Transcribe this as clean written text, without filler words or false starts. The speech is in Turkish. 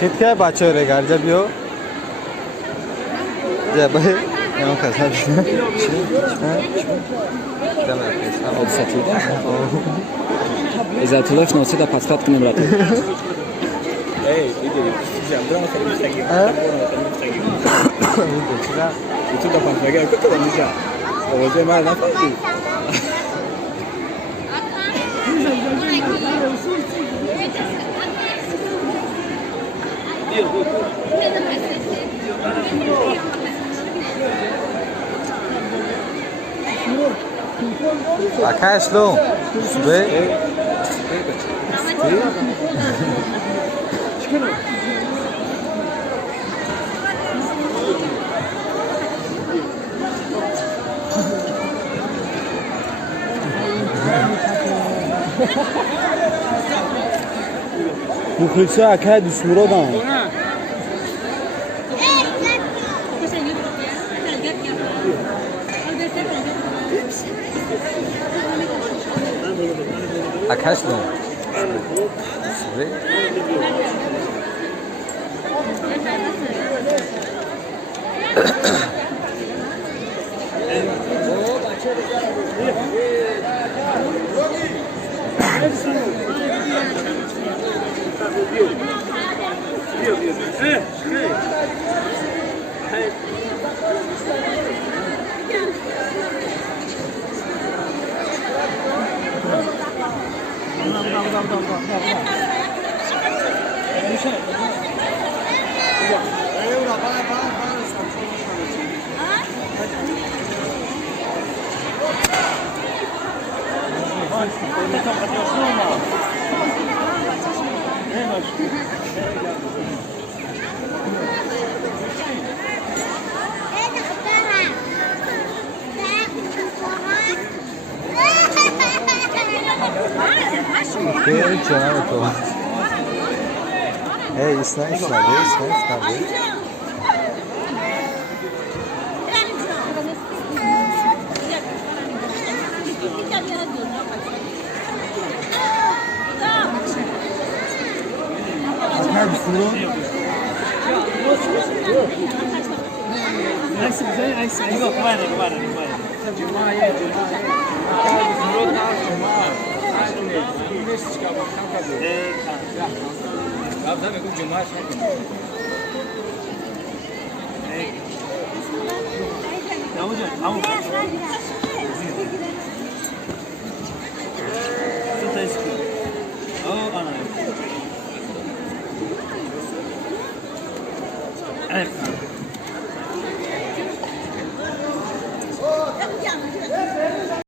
कितने बच्चे हो रहे घर जब यो जब भाई यहाँ का सब İzzətullah nosi da pastat günü bıraktı. Itu dapat lagi aku tak bisa. Oh, saya malah dapat. आकाश लो सुबह Mukhlisha akay düşmürodan. आकाश लो सुबह Hey, canım to. Hey, isna be. Evet.